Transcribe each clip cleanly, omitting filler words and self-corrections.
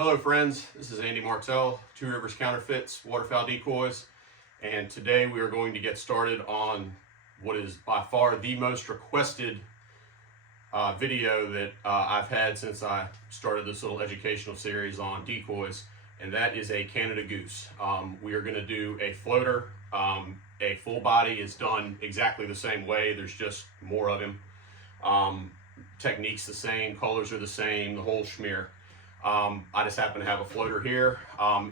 Hello friends, this is Andy Martell, Two Rivers Counterfeits Waterfowl Decoys, and today we are going to get started on what is by far the most requested video that I've had since I started this little educational series on decoys, and that is a Canada Goose. We are going to do a floater. A full body is done exactly the same way, there's just more of him. Technique's the same, colors are the same, the whole schmear. I just happen to have a floater here.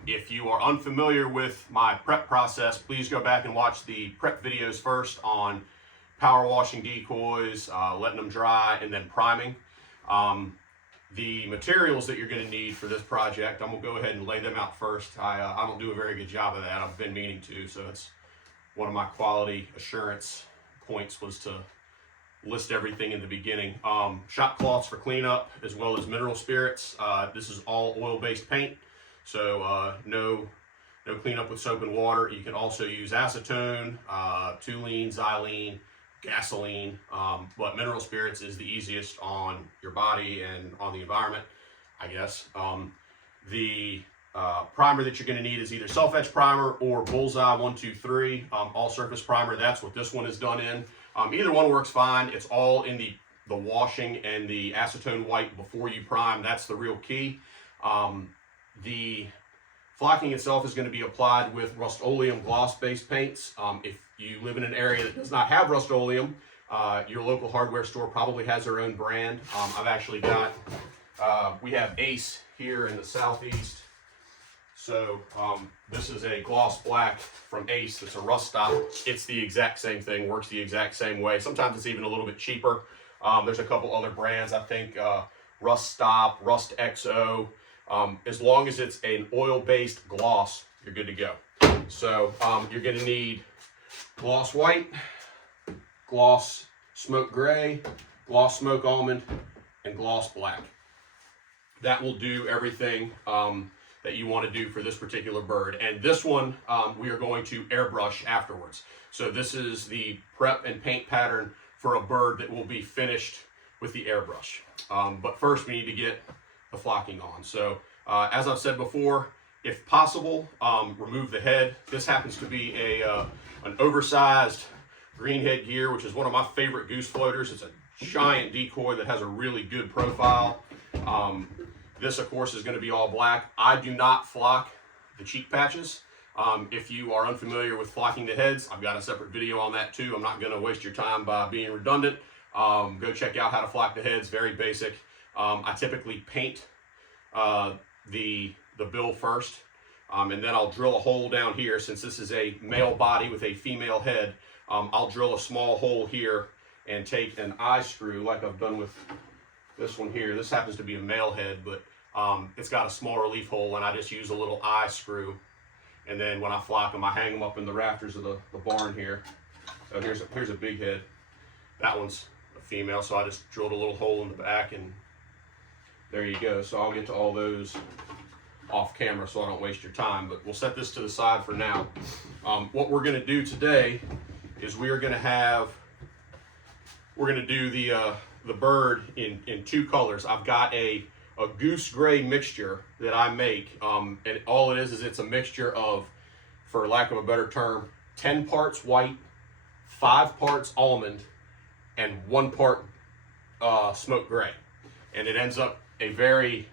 If you are unfamiliar with my prep process, please go back and watch the prep videos first on power washing decoys, letting them dry, and then priming. The materials that you're going to need for this project, I'm going to go ahead and lay them out first. I don't do a very good job of that. I've been meaning to, so it's one of my quality assurance points was to list everything in the beginning. Shop cloths for cleanup, as well as mineral spirits. This is all oil-based paint, so no cleanup with soap and water. You can also use acetone, toluene, xylene, gasoline, but mineral spirits is the easiest on your body and on the environment, I guess. The primer that you're going to need is either self-etch primer or Bullseye 123 all-surface primer. That's what this one is done in. Either one works fine. It's all in the washing and the acetone white before you prime. That's the real key. The flocking itself is going to be applied with Rust-Oleum gloss-based paints. If you live in an area that does not have Rust-Oleum, your local hardware store probably has their own brand. I've actually got, we have Ace here in the southeast. So this is a gloss black from Ace. It's a rust stop. It's the exact same thing, works the exact same way. Sometimes it's even a little bit cheaper. There's a couple other brands, I think Rust Stop, Rust XO. As long as it's an oil-based gloss, you're good to go. So you're going to need gloss white, gloss smoke gray, gloss smoke almond, and gloss black. That will do everything that you want to do for this particular bird. And this one we are going to airbrush afterwards. So this is the prep and paint pattern for a bird that will be finished with the airbrush. But first we need to get the flocking on. So as I've said before, if possible, remove the head. This happens to be an oversized greenhead gear, which is one of my favorite goose floaters. It's a giant decoy that has a really good profile. This, of course, is going to be all black. I do not flock the cheek patches. If you are unfamiliar with flocking the heads, I've got a separate video on that too. I'm not going to waste your time by being redundant. Go check out how to flock the heads, very basic. I typically paint the bill first, and then I'll drill a hole down here. Since this is a male body with a female head, I'll drill a small hole here and take an eye screw like I've done with this one here. This happens to be a male head, but it's got a small relief hole, and I just use a little eye screw. And then when I flock them, I hang them up in the rafters of the barn here. So here's a big head. That one's a female, so I just drilled a little hole in the back, and there you go. So I'll get to all those off camera so I don't waste your time, but we'll set this to the side for now. What we're going to do today is we're going to do the bird in two colors. I've got a goose gray mixture that I make, and all it is it's a mixture of, for lack of a better term, 10 parts white, 5 parts almond, and 1 part smoke gray. And it ends up a very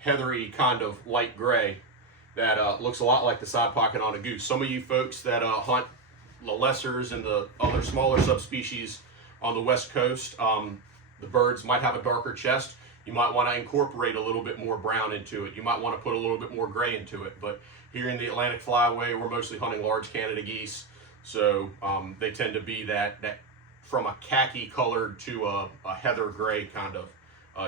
heathery kind of light gray that looks a lot like the side pocket on a goose. Some of you folks that hunt the lessers and the other smaller subspecies on the West Coast, the birds might have a darker chest. You might want to incorporate a little bit more brown into it. You might want to put a little bit more gray into it. But here in the Atlantic Flyway, we're mostly hunting large Canada geese. So they tend to be that from a khaki colored to a heather gray kind of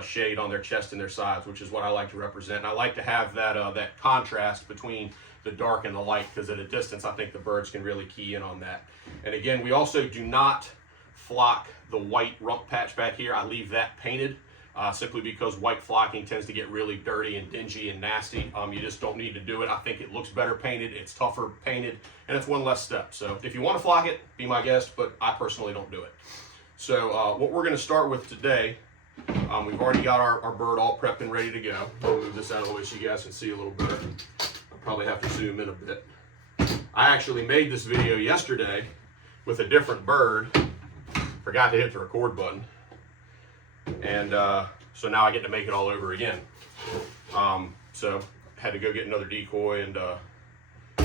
shade on their chest and their sides, which is what I like to represent. And I like to have that contrast between the dark and the light, because at a distance, I think the birds can really key in on that. And again, we also do not flock the white rump patch back here. I leave that painted simply because white flocking tends to get really dirty and dingy and nasty. You just don't need to do it. I think it looks better painted, it's tougher painted, and it's one less step. So if you want to flock it, be my guest, but I personally don't do it. So what we're going to start with today We've already got our bird all prepped and ready to go. I'll move this out of the way so you guys can see a little better. I'll probably have to zoom in a bit. I actually made this video yesterday with a different bird. Forgot to hit the record button. And so now I get to make it all over again. So had to go get another decoy and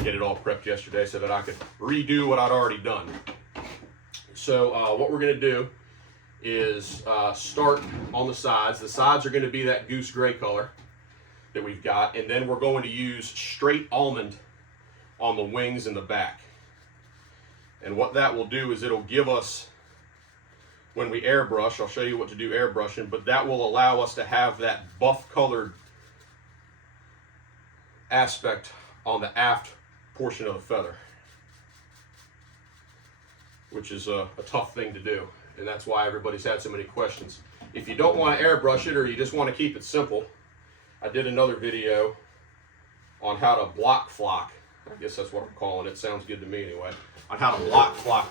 get it all prepped yesterday so that I could redo what I'd already done. So what we're gonna do is start on the sides. The sides are gonna be that goose gray color that we've got, and then we're going to use straight almond on the wings and the back. And what that will do is it'll give us, when we airbrush, I'll show you what to do airbrushing, but that will allow us to have that buff colored aspect on the aft portion of the feather, which is a tough thing to do, and that's why everybody's had so many questions. If you don't want to airbrush it or you just want to keep it simple, I did another video on how to block flock. I guess that's what I'm calling it. Sounds good to me anyway. On how to block flock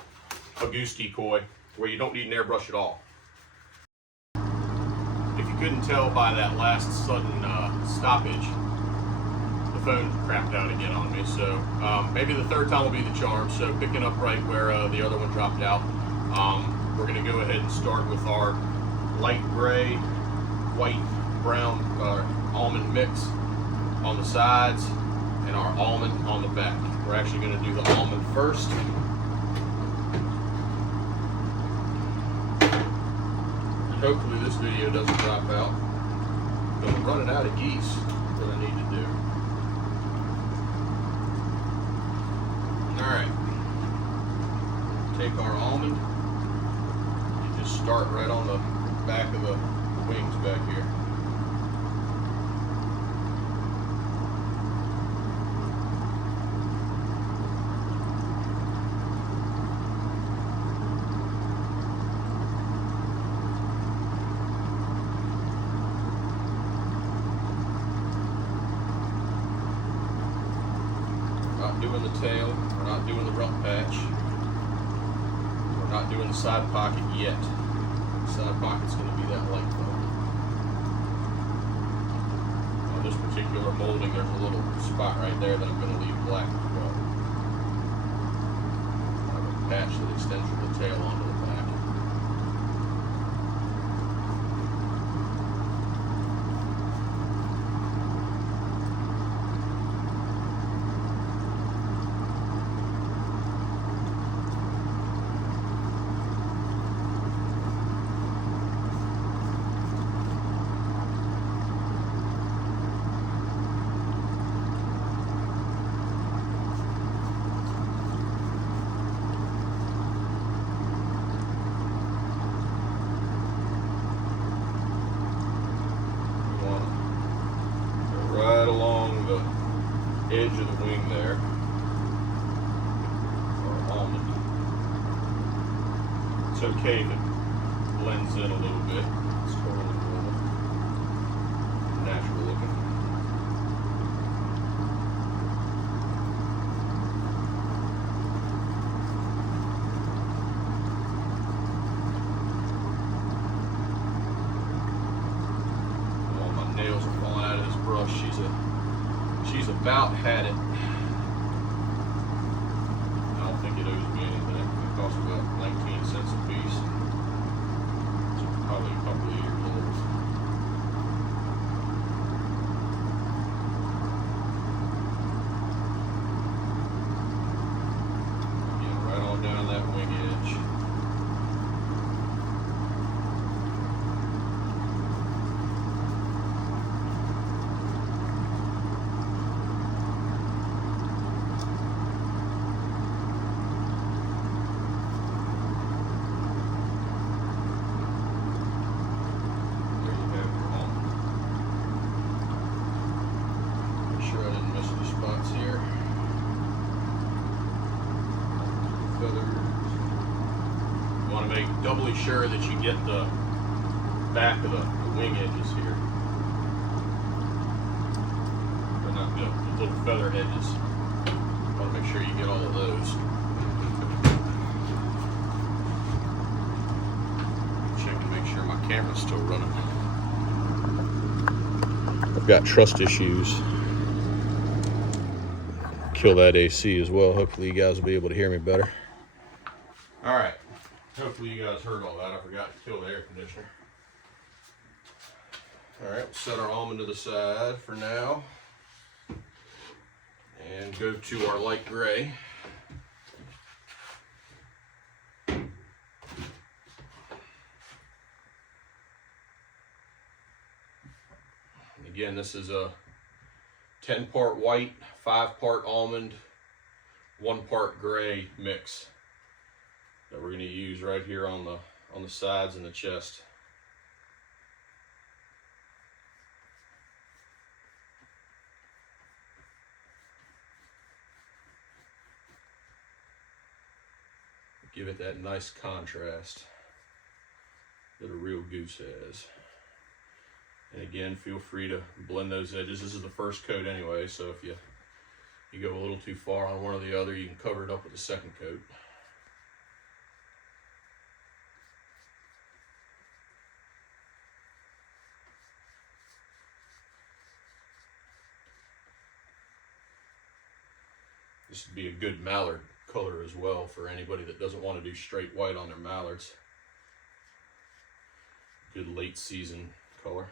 a goose decoy where you don't need an airbrush at all. If you couldn't tell by that last sudden stoppage, the phone crapped out again on me. So maybe the third time will be the charm. So picking up right where the other one dropped out, we're going to go ahead and start with our light gray, white, brown, almond mix on the sides and our almond on the back. We're actually going to do the almond first. Hopefully this video doesn't drop out. I'm running out of geese that I need to do. Alright. Take our almond and just start right on the back of the wings back here. Doing the tail, we're not doing the rump patch, we're not doing the side pocket yet. The side pocket's going to be that light though. On this particular molding, there's a little spot right there that I'm going to leave black as well. I have a patch that extends from the tail onto the back. Along the edge of the wing there, or almond. It's okay if it blends in a little bit. It's totally normal, natural looking. Oh, my nails are falling out of this brush. She's about had it. I don't think it owes me anything. It costs about 19 cents a piece. It's probably a couple of years old. Again, right on down that wing edge. You want to make doubly sure that you get the back of the wing edges here. But not the little feather edges. You want to make sure you get all of those. Check to make sure my camera's still running. I've got trust issues. Kill that AC as well. Hopefully you guys will be able to hear me better. All right. Hopefully you guys heard all that. I forgot to kill the air conditioner. All right, we'll set our almond to the side for now and go to our light gray. Again, this is a 10-part white, 5-part almond, 1-part gray mix that we're going to use right here on the sides and the chest. Give it that nice contrast that a real goose has. And again, feel free to blend those edges. This is the first coat anyway, so if you go a little too far on one or the other, you can cover it up with a second coat. This would be a good mallard color as well for anybody that doesn't want to do straight white on their mallards. Good late season color.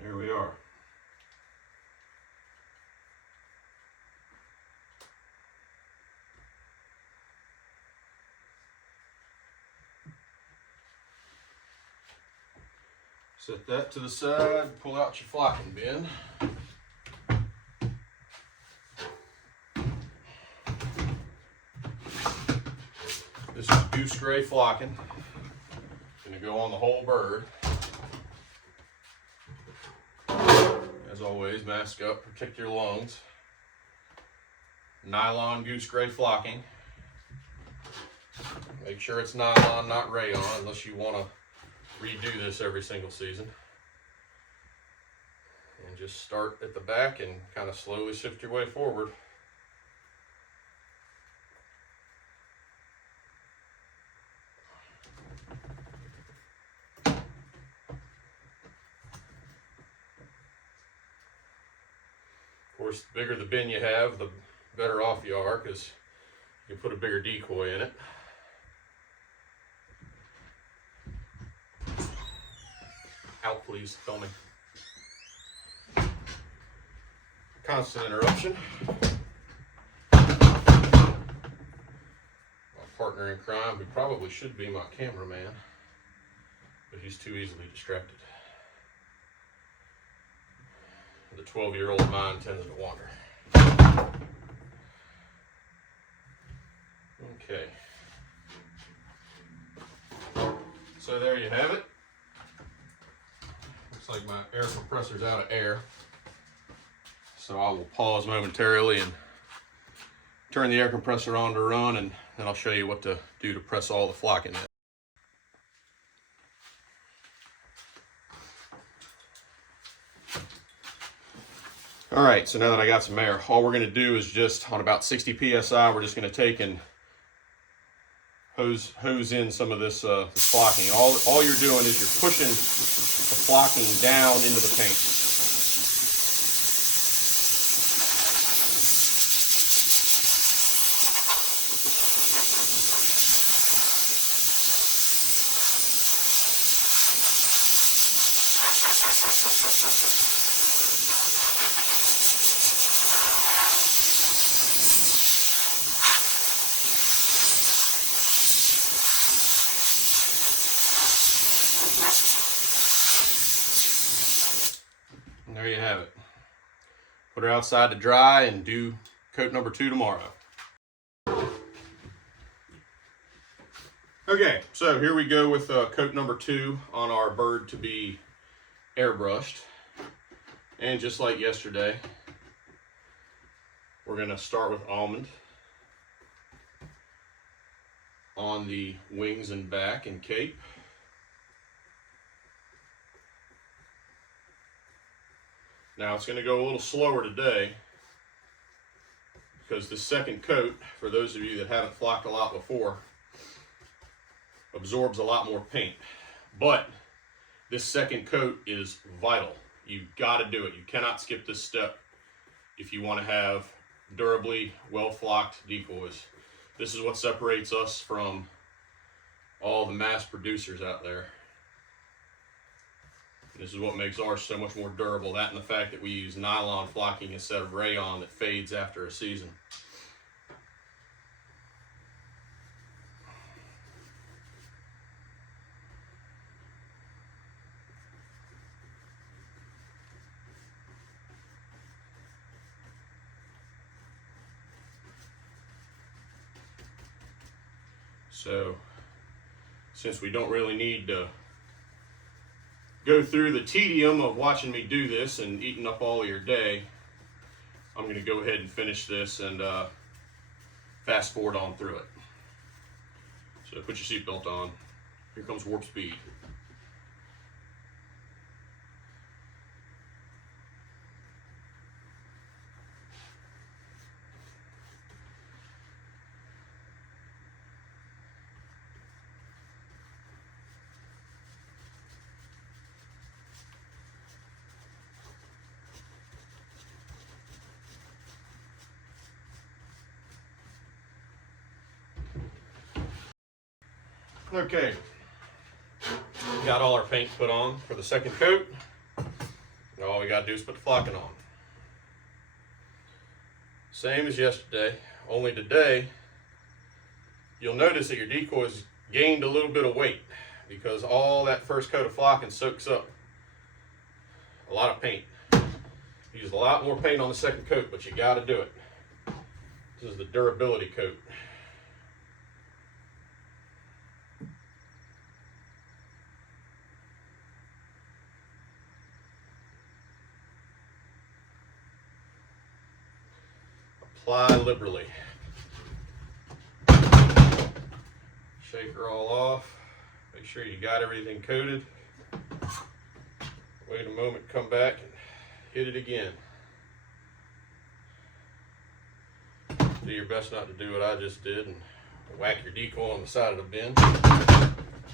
There we are. Set that to the side, pull out your flocking bin. This is goose gray flocking. Gonna go on the whole bird. As always, mask up, protect your lungs. Nylon goose gray flocking. Make sure it's nylon, not rayon, unless you want to redo this every single season. And just start at the back and kind of slowly shift your way forward. Of course, the bigger the bin you have, the better off you are, because you can put a bigger decoy in it. Out, please, filming. Constant interruption. My partner in crime, who probably should be my cameraman, but he's too easily distracted. The 12-year-old mind tends to wander. Okay. So there you have it. Looks like my air compressor's out of air. So I will pause momentarily and turn the air compressor on to run, and then I'll show you what to do to press all the flocking in. All right, so now that I got some air, all we're going to do is just on about 60 psi, we're just going to take and hose in some of this flocking. All you're doing is you're pushing the flocking down into the paint. And there you have it. Put her outside to dry and do coat number 2 tomorrow. Okay, so here we go with coat number 2 on our bird to be airbrushed. And just like yesterday, we're going to start with almond on the wings and back and cape. Now it's going to go a little slower today because the second coat, for those of you that haven't flocked a lot before, absorbs a lot more paint. But this second coat is vital. You've got to do it. You cannot skip this step if you want to have durably well-flocked decoys. This is what separates us from all the mass producers out there. This is what makes ours so much more durable. That and the fact that we use nylon flocking instead of rayon that fades after a season. So, since we don't really need to go through the tedium of watching me do this and eating up all of your day, I'm going to go ahead and finish this and fast forward on through it. So put your seatbelt on. Here comes warp speed. Okay, got all our paint put on for the second coat. And all we got to do is put the flocking on. Same as yesterday, only today you'll notice that your decoys gained a little bit of weight because all that first coat of flocking soaks up a lot of paint. Use a lot more paint on the second coat, but you got to do it. This is the durability coat. Apply liberally. Shake her all off. Make sure you got everything coated. Wait a moment, come back and hit it again. Do your best not to do what I just did and whack your decoy on the side of the bin.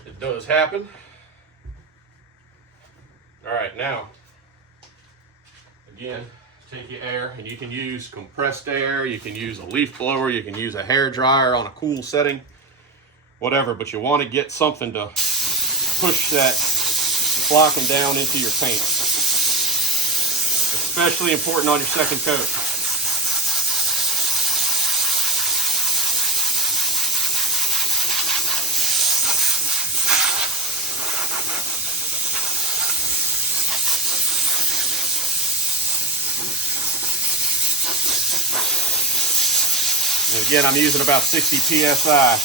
It does happen. All right, now, again, take your air, and you can use compressed air, you can use a leaf blower, you can use a hair dryer on a cool setting, whatever, but you want to get something to push that flocking down into your paint. Especially important on your second coat. And again, I'm using about 60 psi.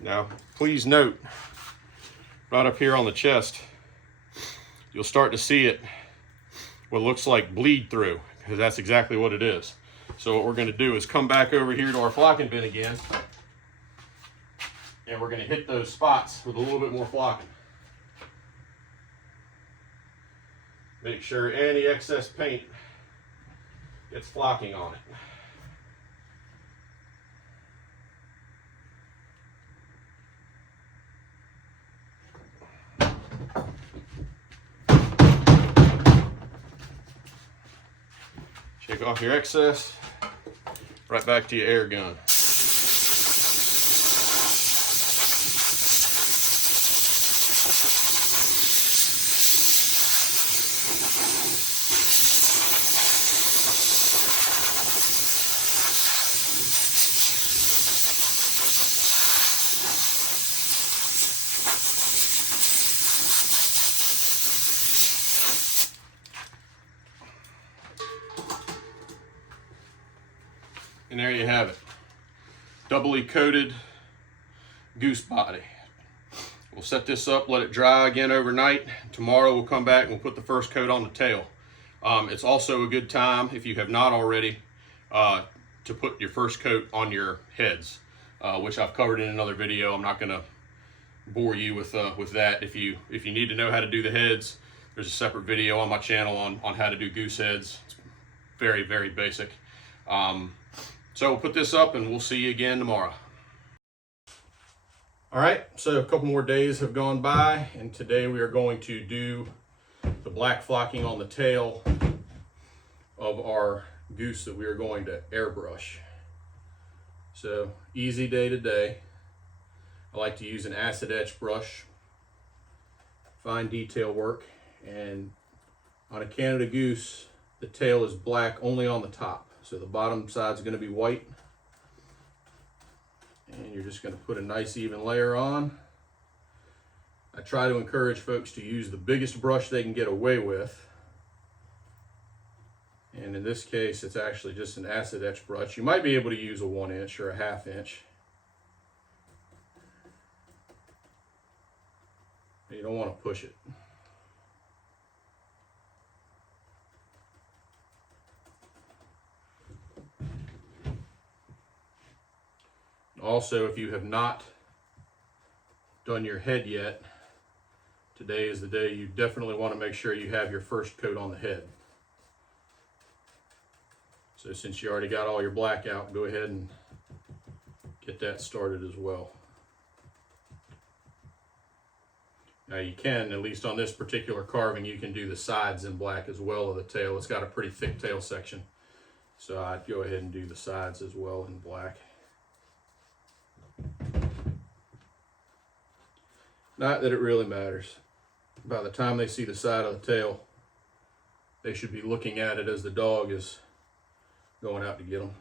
Now, please note, right up here on the chest, you'll start to see it, what looks like bleed through, because that's exactly what it is. So what we're going to do is come back over here to our flocking bin again, and we're going to hit those spots with a little bit more flocking. Make sure any excess paint gets flocking on it. off your excess, right back to your air gun. And there you have it. Doubly coated goose body. We'll set this up, let it dry again overnight. Tomorrow we'll come back and we'll put the first coat on the tail. It's also a good time, if you have not already, to put your first coat on your heads, which I've covered in another video. I'm not gonna bore you with that. If you need to know how to do the heads, there's a separate video on my channel on how to do goose heads. It's very, very basic. So we'll put this up and we'll see you again tomorrow. All right, so a couple more days have gone by, and today we are going to do the black flocking on the tail of our goose that we are going to airbrush. So easy day today. I like to use an acid etch brush, fine detail work, and on a Canada Goose, the tail is black only on the top. So the bottom side is going to be white, and you're just going to put a nice even layer on. I try to encourage folks to use the biggest brush they can get away with, and in this case it's actually just an acid etch brush. You might be able to use a 1 inch or a 1/2 inch. You don't want to push it. Also, if you have not done your head yet, today is the day you definitely want to make sure you have your first coat on the head. So since you already got all your black out, go ahead and get that started as well. Now you can, at least on this particular carving, you can do the sides in black as well of the tail. It's got a pretty thick tail section, so I'd go ahead and do the sides as well in black. Not that it really matters. By the time they see the side of the tail, they should be looking at it as the dog is going out to get them.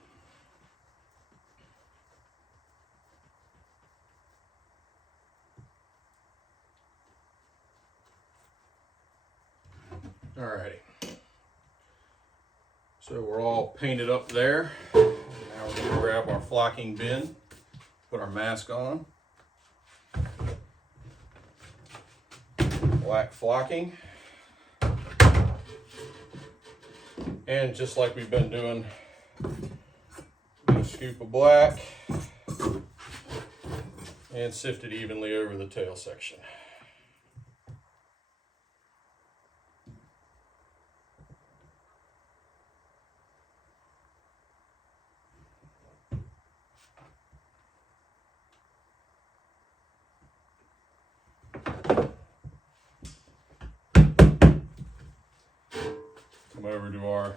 Alrighty. So we're all painted up there. Now we're going to grab our flocking bin, put our mask on. Black flocking, and just like we've been doing, a scoop of black and sift it evenly over the tail section. Come over to our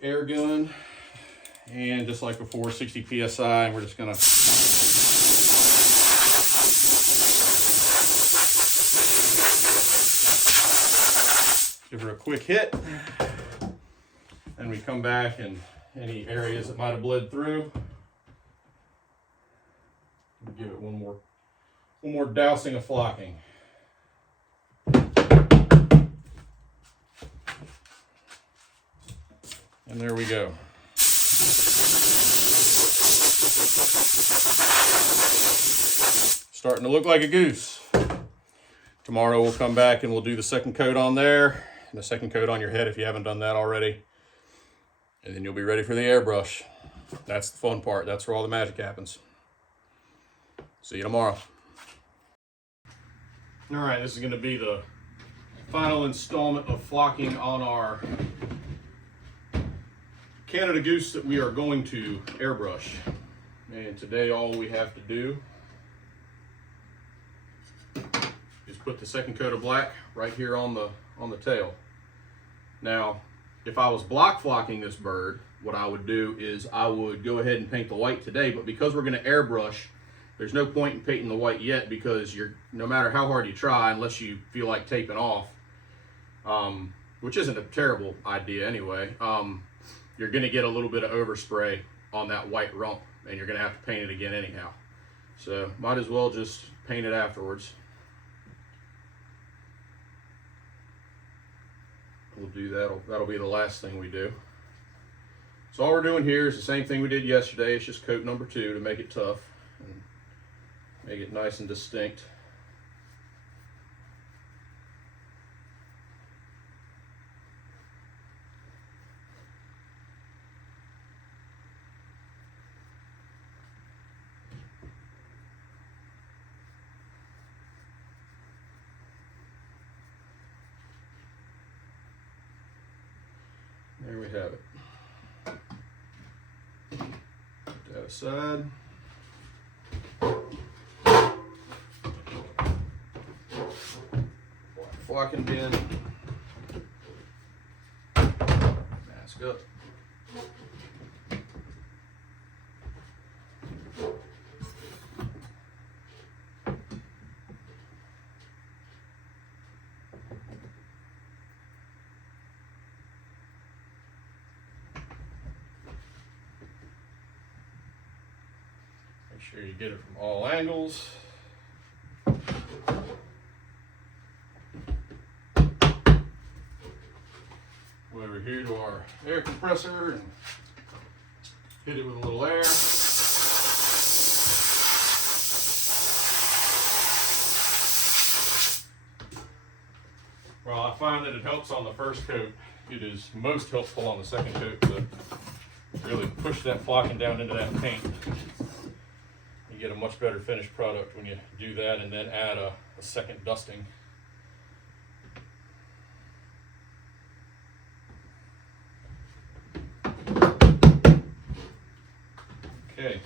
air gun, and just like before, 60 psi, and we're just gonna give her a quick hit, and we come back, and any areas that might have bled through, give it one more dousing of flocking. And there we go. Starting to look like a goose. Tomorrow we'll come back and we'll do the second coat on there, and the second coat on your head if you haven't done that already. And then you'll be ready for the airbrush. That's the fun part. That's where all the magic happens. See you tomorrow. All right, this is going to be the final installment of flocking on our Canada Goose that we are going to airbrush. And today all we have to do is put the second coat of black right here on the tail. Now, if I was block flocking this bird, what I would do is I would go ahead and paint the white today, but because we're going to airbrush, there's no point in painting the white yet, because no matter how hard you try, unless you feel like taping off, which isn't a terrible idea anyway, you're going to get a little bit of overspray on that white rump, and you're going to have to paint it again anyhow. So might as well just paint it afterwards. We'll do that. That'll be the last thing we do. So all we're doing here is the same thing we did yesterday. It's just coat number 2 to make it tough and make it nice and distinct. There we have it. Put that aside. Flocking bin. Mask up. Make sure you get it from all angles. Go over here to our air compressor and hit it with a little air. Well, I find that it helps on the first coat. It is most helpful on the second coat to really push that flocking down into that paint. You get a much better finished product when you do that, and then add a second dusting. Okay.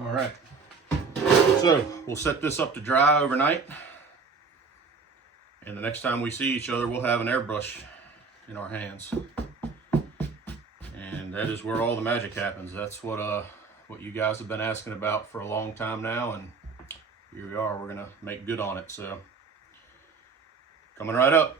All right, so we'll set this up to dry overnight, and the next time we see each other, we'll have an airbrush in our hands, and that is where all the magic happens. That's what you guys have been asking about for a long time now, and here we are. We're gonna make good on it. So coming right up.